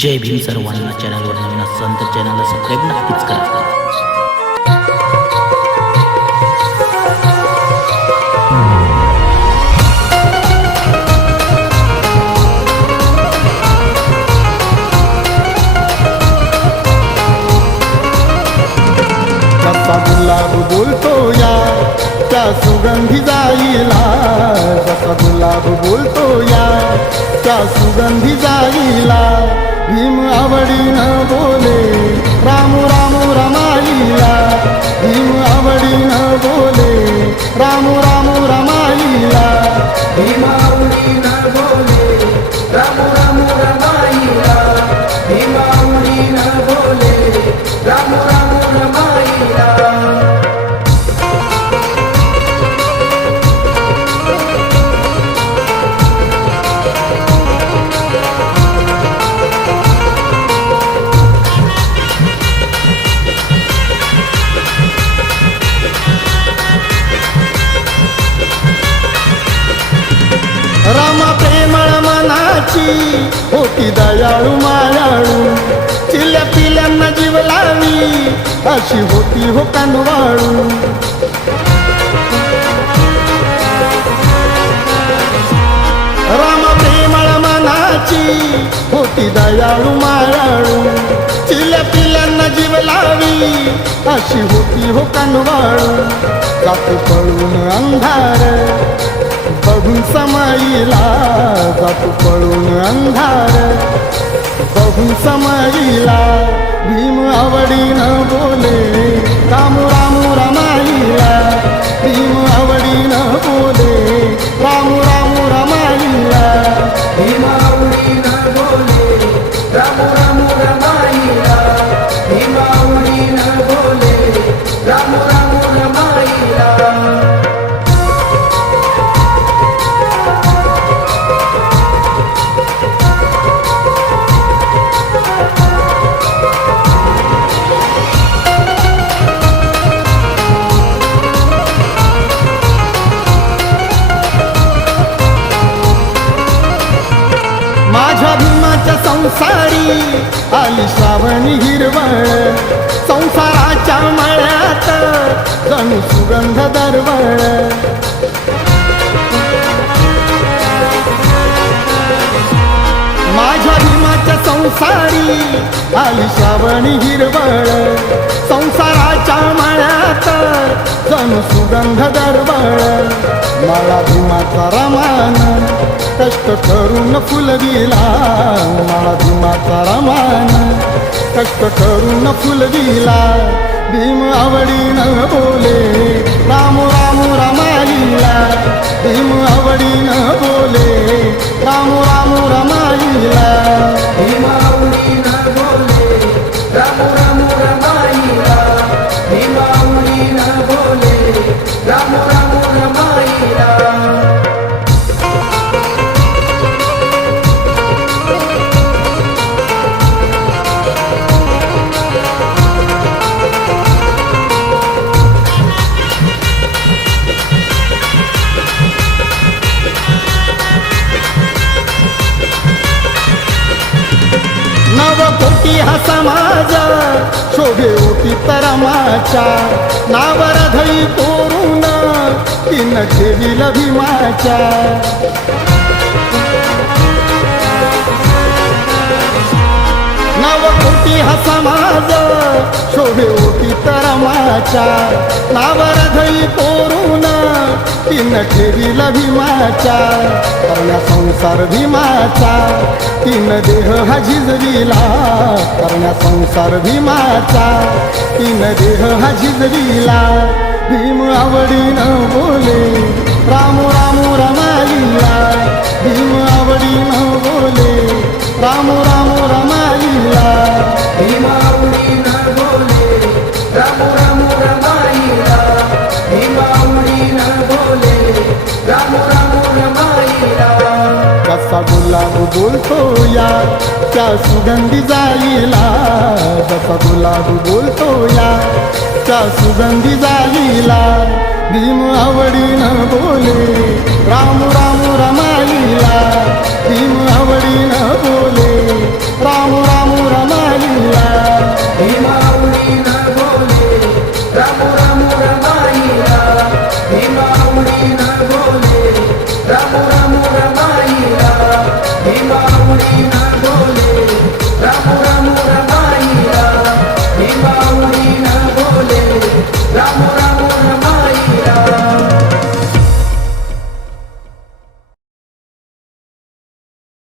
जय भीम सर्वांना. चॅनलवर नवीन असाल तर चॅनलला सबस्क्राईब नक्कीच करा. कसा गुलाब बोलतो या त्या सुगंधी जाईला, कसा गुलाब बोलतो या त्या सुगंधी जाईला. भीम आवडीनं बोले राम राम रमाईला, भीम आवडीनं बोले राम राम रमाईला. भीम आवडीनं बोले राम राम रमाईला, भीम आवडीनं बोले राम राम रमाईला. रामा प्रेमळ मनाची होती दयाळू मायाळू, चिल्या पिल्यांना जीव लावी अशी होती हो कानवाळू. रामा प्रेमळ मनाची होती दयाळू मायाळू, चिल्या पिल्यांना जीव लावी अशी होती हो कानवाळू. जातो पळून अंधार बघून समाईला, जातो पळून अंधार बघून समाईला. भीम आवडीनं बोले राम राम रमाईला, भीम आवडीनं बोले राम राम रमाईला. भीम आवडीनं बोले राम राम रमाईला, भीम आवडीनं बोले राम राम रमाईला. माझ्या भीमाच्या संसारी आली श्रावणी हिरवळ, संसाराच्या मळ्यात जणू सुगंध दरवळ. माझ्या भीमाच्या संसारी आली श्रावणी हिरवळ, संसाराच्या मळ्यात जणू सुगंध दरवळ. मला भीमाचा रमान कष्ट करून फुलविला, मला भीमाचा रमान कष्ट करून फुलविला. भीम आवडीनं बोले राम राम रमाईला, भीम आवडीनं बोले राम राम रमाईला. भीम आवडीनं बोले राम राम रमाईला, भीम आवडीनं बोले राम राम रमाईला. नवकोटी हा समाज शोभे होती तरमाच्या, नावर धई कोरून तीन ठेवील भीमाच्या. नवकोटी हा समाज शोभे होती तरमाच्या, नावर धई कोरून तीन ठेवील भीमाच्या. करण्या संसार भीमाचा तीन देह हा झिजविला, करण्या संसार भीमाचा तीन देह हा झिजविला. भीम आवडीनं बोले राम राम रमाईला, भीम आवडीनं बोले राम राम रमाईला. भीम आवडीनं बोले राम राम रमाईला, भीम आवडीनं बोले राम राम रमाईला. कसा गुलाब बोलतो या त्या सुगंधी जाईला, कसा गुलाब बोलतो या त्या सुगंधी जाईला. भीम आवडीनं बोले राम राम रमाईला, भीम आवडीनं बोले राम राम माऊलीनं बोले